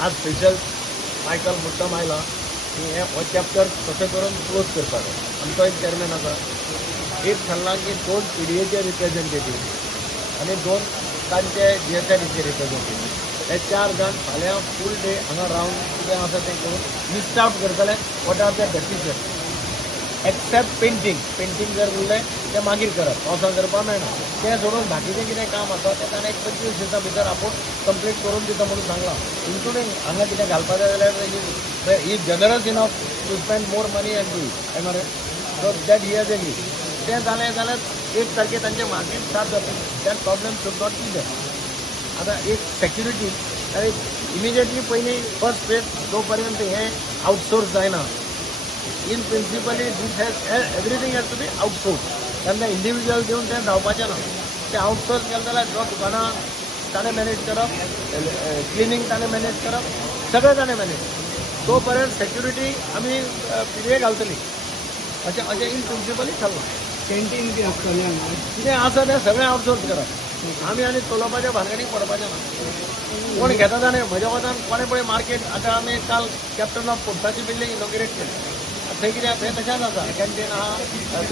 आज special Michael मुद्दाम आयला की हे हो चॅप्टर कशें करून क्लोज करपाक आमचो एक चॅरमॅन आसा एक सांगला की 2 PDAचे रिप्रेझेंटेटीव आनी 2 तांचे GSIDचे रिप्रेझेंटेटीव हे 4 जाण फाल्यां फूल डे हांगा रावन कितें आसा तें करून लिस्ट आउट करतले what are the deficiency except painting जर उरलें तें मागीर करप पावसान करपाक मेळना तें सोडून बाकीचें कितें काम आसा तें ताणें एक 25 दिसां भितर आपूण कंप्लीट करून दिता म्हणून सांगलां इन्क्लुडींग हांगा कितें घालपाक जाय जाल्यार he generous enough to spend more money and do it मरे so that he has agree तें जालें जाल्यार 1 तारखेर तांचें मार्केट स्टार्ट जातलें that problem should not be there आतां एक सेक्युरिटी इमिजिएटली पयलीं फर्स्ट फेज जो पर्यंत हें आउटसोर्स जायना in principally this has everything has to be outsource तेन्ना इंडिविज्युअल दिवन तें जावपाचें ना तें आउटसोर्स केलें जाल्यार जो दुकानां ताणें मॅनेज करप क्लिनींग ताणें मॅनेज करप सगळें ताणें मॅनेज तो पर्यंत सेक्युरिटी आमी पिरये घालतली अशें इन प्रिंसिपली चल्लां कॅन्टीन बी आसतलें हांगा कितें आसा तें सगळें आउटसोर्स करप आमी आनी चलोवपाच्या भानगडीक पडपाचें ना कोण घेता जाणें म्हज्या वतान कोणें पळय मार्केट आतां आमी काल कॅप्टन ऑफ पोर्टाची बिल्डींग इनॉग्रेट केली थंय कितें थंय तशेंच आसा कॅन्टीन आहा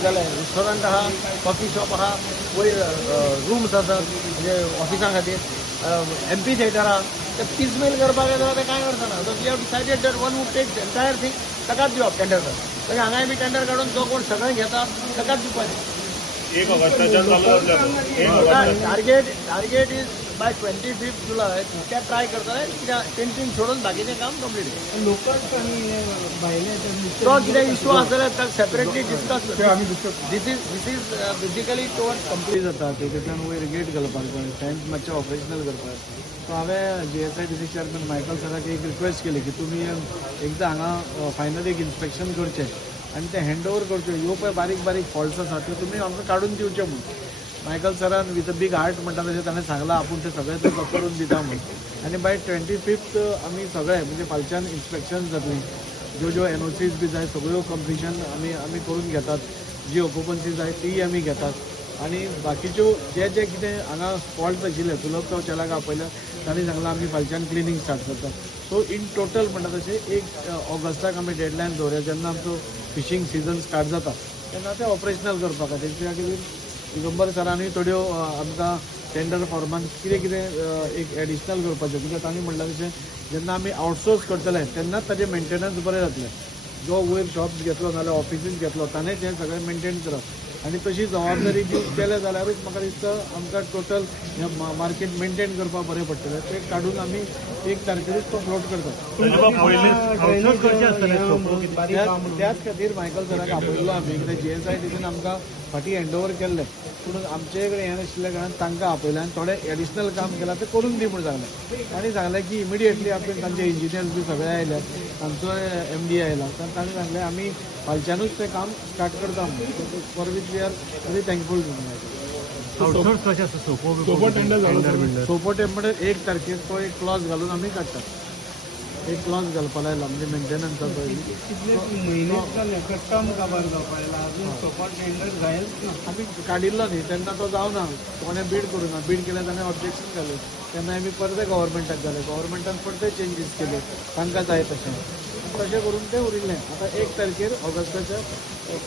जालें रेस्टॉरंट आहा कॉफी शॉप आहा वयर रूम्स आसात म्हणजे ऑफिसां खातीर MP थिएटर आहा ते पीसमेल करपाक जाय जाल्यार तें कांय करचना so we have decided that one would take entire thing ताकाच दिवप टेंडर तर हांगाय बी टेंडर काडून जो कोण सगळें घेता ताकाच दिवपाचें 1 ऑगस्टाच्यान चालू जातलें टार्गेट इज बाय 25 जुलय ते ट्राय करतले कित्याक पेंटींग सोडून बाकीचें काम कंप्लीट लोकल्स आनी भायले तो कितें इश्यू आसा जाल्यार ताका separately discuss this is basically toward complete जाता तेतूंतल्यान वयर गेट घालपाक जाय टँक मातशें ऑपरेशनल करपाक सो हांवें GSIDC चेअरमॅन मायकल सराक एक रिक्वेस्ट केली की तुमी एकदां हांगा फायनल एक इन्स्पेक्शन करचें आनी तें हँड ओवर करचें ह्यो पळय बारीक बारीक फॉल्ट्स आसा त्यो तुमी आमकां काडून दिवचे म्हणून मायकल सरान विथ अ बीग हार्ट म्हणटा तशें ताणें सांगलां आपूण तें सगळें तें करून दिता म्हणून आनी बाय 25th आमी सगळें म्हणजे फालच्यान इन्स्पेक्शन जातलीं ज्यो NOCs बी जाय सगळ्यो कंप्लिशन आमी करून घेतात जी ऑक्युपन्सी जाय तीय आमी घेतात आनी बाकीच्यो जे कितें हांगा फॉल्ट आशिल्ले सुलभ चौचालाक आपयल्या तांणी सांगलां आमी फालच्यान क्लिनींग स्टार्ट करतात सो इन टोटल म्हणटा तशें 1 ऑगस्टाक आमी डेडलायन दवरया जेन्ना आमचो फिशींग सिजन स्टार्ट जाता तेन्ना तें ऑपरेशनल करपा खातीर कित्याक दिगंबर सरांनी थोड्यो आमकां टेंडर फॉर्मान कितें एक एडिशनल करपाचें कित्याक तांणी म्हणलां तशें जेन्ना आमी आउटसोर्स करतले तेन्नाच ताजें मेंटेनन्स बरें जातलें जो वयर शॉप्स घेतलो नाल्यार ऑफिसीस घेतलो ताणेंच हें सगळें मेंटेन करप आनी तशी जबाबदारी दिवन केलें जाल्यारूच म्हाका दिसता आमकां टोटल हें मार्केट मेंटेन करपाक बरें पडटलें तें काडून आमी 1 तारखेरूच तो फ्लोट करतात त्याच खातीर मायकल सराक आपयल्लो आमी कित्याक GSIDCन आमकां फाटीं हँड ओवर केल्लें पूण आमचे कडेन हें नाशिल्ल्या कारणान तांकां आपयलें आनी थोडें एडिशनल काम केलां तें करून दी म्हूण सांगलें तांणी सांगलें की इमिडिएटली आपूण तांचे इंजिनियर्स बी सगळे आयले तांचो MD आयला तांणी सांगलें आमी फालच्यानूच तें काम स्टार्ट करता म्हणून for which we are very thankful सोपो टेंडर 1 तारखेर तो एक क्लॉज घालून आमी काडटात एक क्लॉज घालपा लायला म्हणजे मेंटेनन्सा आमी काडिल्लो न्ही तेन्ना तो जावना कोणें बीड करूना बीड केल्यार ताणें ऑब्जेक्शन घालें तेन्ना आमी परते गव्हर्मेंटाक घाले गव्हर्मेंटान परते चेंजीस केले तांकां जाय तशें करून तें उरिल्लें आतां 1 तारखेर ऑगस्टाच्या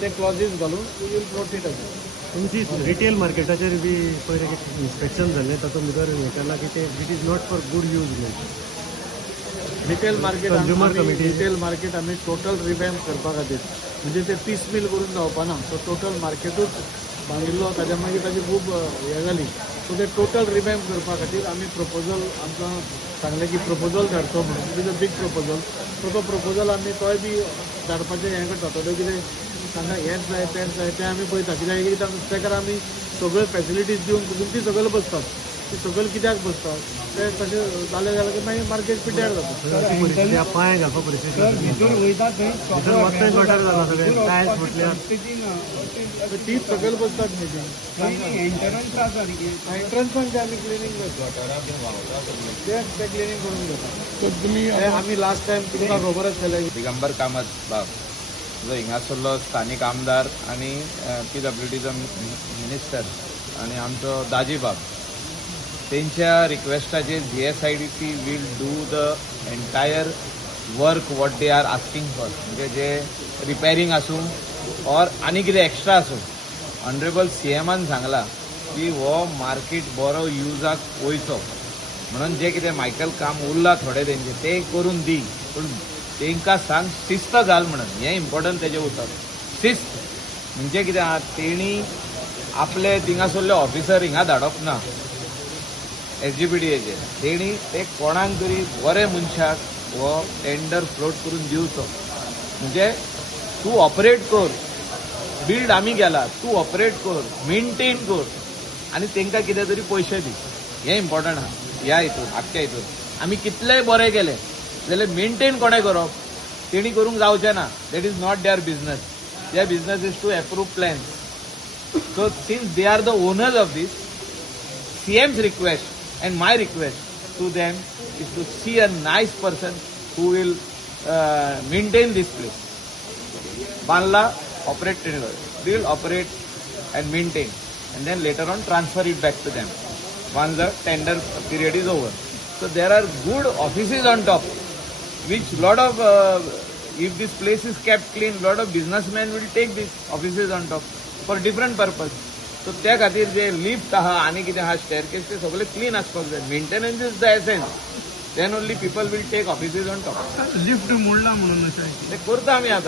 ते क्लॉजीस घालून we will float it again तुमची रिटेल मार्केटाचेर बी पयलें इन्स्पेक्शन जाल्लें तातूंत भितर हें केलां की ते it is not for good use retail market आमी टोटल रिवॅम्प करपा खातीर म्हणजे ते पीस मिल करून जावपाना सो टोटल मार्केटूच बांदिल्लो ताज्या मागीर ताजी खूब हें जाली सो ते टोटल रिवॅम्प करपा खातीर आमी प्रपोजल आमकां सांगलें की प्रपोजल धाडचो म्हणून it is a big proposal so तो प्रपोजल आमी तोय बी धाडपाचें हें करता थोडें कितें तांकां हेंच जाय तेंच जाय तें आमी पळयता कित्याक एक नुस्तेकार आमी सगळ्यो फॅसिलिटीज दिवन ती सकयल बसतात ती सकयल कित्याक बसतात ते तशें जालें जाल्यार मागीर मार्केट पिड्ड्यार जाता पांय घालपा तीच सकयल बसतात न्ही एंट्रन्सान जे आमी क्लिनींग करतात ते क्लिनींग करून घेतात तुमी आमी लास्ट टायम तुमकां खबर आसतलें दिगंबर कामत बाब जो हिंगासरलो स्थानीक आमदार आनी PWDचो मिनिस्टर आनी आमचो दाजी बाब त्यांच्या रिक्वेस्टाचेर GSIDC will do the entire work what they are asking for, म्हणजे जे रिपेरिंग आसूं ऑर आनी कितें एक्स्ट्रा आसूं. ऑनरेबल CMन सांगला की हो मार्केट बरो युजाक वयचो म्हणून जे कितें मायकल काम उरला थोडे तेंचे ते करून दी, पूण तेंकां सांग शिस्त घाल म्हणून. हें इम्पॉर्टंट तेजें उतर. शिस्त म्हणजे कितें आहा, तेणी आपले थिंगासरले ऑफिसर हिंगा धाडप ना SGPDAचे. तेणी ते कोणाक तरी बरे मनशाक हो टेंडर फ्लोट करून दिवचो. म्हणजे तूं ऑपरेट कर, बिल्ड आमी केला, तूं ऑपरेट कर, मेंटेन कर आनी तेंकां कितें तरी पयशे दी. हें इम्पॉर्टंट आहा ह्या हितून, आख्ख्या हितून. आमी कितलेय बरें केले जाल्यार मेंटेन कोणें करप, तेणी करूंक जावचें ना. That is not their business. Their business is to approve plans. So since they are the owners of this, CM's request and my request to them is to see a nice person who will maintain this place. Banla, operate, they will operate and maintain, and then later on transfer it back to them once the tender period is over. So there are good offices on top, which lot of if this place is kept clean, lot of businessmen will take these offices on top for different purpose. So त्या खातीर जे lift आहा आनी कितें आहा staircase ते सगळे clean आसपाक जाय. Maintenance is the essence. Then only people will take offices on top. Lift मोडला म्हणून ते करता आमी आतां.